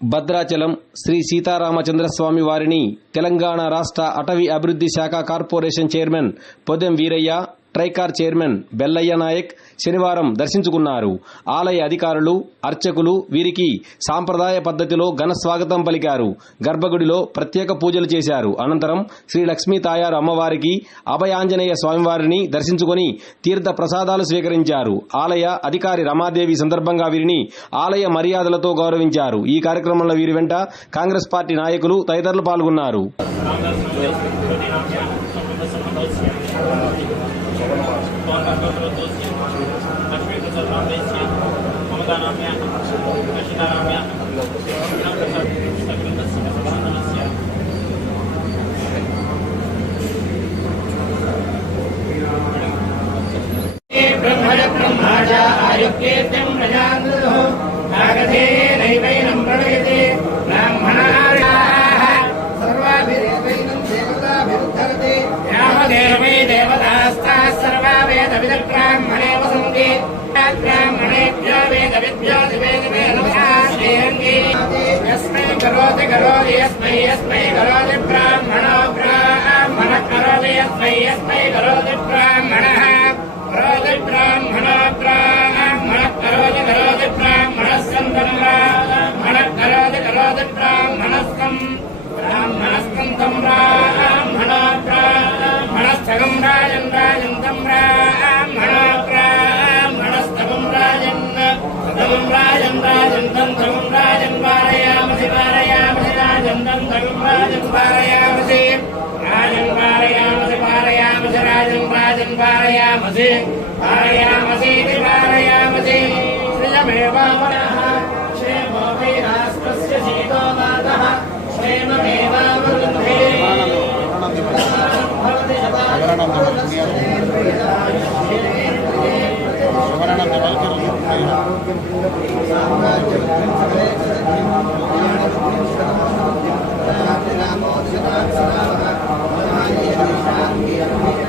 భద్రాచలం శ్రీ సీతారామచంద్రస్వామి వారిని తెలంగాణ రాష్ట్ర అటవీ అభివృద్ధి శాఖ corporation chairman Podem Veeraiah, Tricor chairman Bellaiah Naik శనివారం దర్శించుకున్నారు. ఆలయ అధికారులు, అర్చకులు వీరికి సాంప్రదాయ పద్ధతిలో ఘన స్వాగతం పలికారు. గర్భగుడిలో ప్రత్యేక పూజలు చేశారు. అనంతరం శ్రీ లక్ష్మీ తాయారు అమ్మవారికి, అభయాంజనేయ స్వామివారిని దర్శించుకుని తీర్థ ప్రసాదాలు స్వీకరించారు. ఆలయ అధికారి రమాదేవి సందర్భంగా వీరిని ఆలయ మర్యాదలతో గౌరవించారు. ఈ కార్యక్రమంలో వీరి వెంట కాంగ్రెస్ పార్టీ నాయకులు తదితరులు పాల్గొన్నారు. ब्रह्मजा आयुक्तेत्यं प्रजान्तुः कागधेनैवैनं प्रणयते ब्राह्मणाः सर्वाभिरेवैनं देवताभिरुद्धरते यावदेवै देवतास्ताः सर्वा वेदविदब्राह्मणे वसन्ति ब्राह्मणेभ्यो वेदविद्भ्यो दिवे दिवे नमः श्रीरङ्गी यस्मै करोति करोति यस्मै करोति ब्राह्मणो ब्राह्मणः करोति यस्मै करोति ब्राह्मणः करोति ब्राह्मणः ब्राह्मणः करोति ब्राह्मणः स्कन्दं ब्राह्मणः करोति ब्राह्मणस्कं ब्राह्मणस्कन्दं ब्राह्मणः ब्राह्मणस्थगं राजन्तं ब्राह्मणः ब्राह्मणस्तगं राजन्तं तगं राजन् पारयामसि राजन्तं तगं राजन् पारयामसि राजन् पारयामसि श्रियमेवावनः क्षेमो वै राष्ट्रस्य शीतो नाथः क्षेममेवावरुन्धे भवति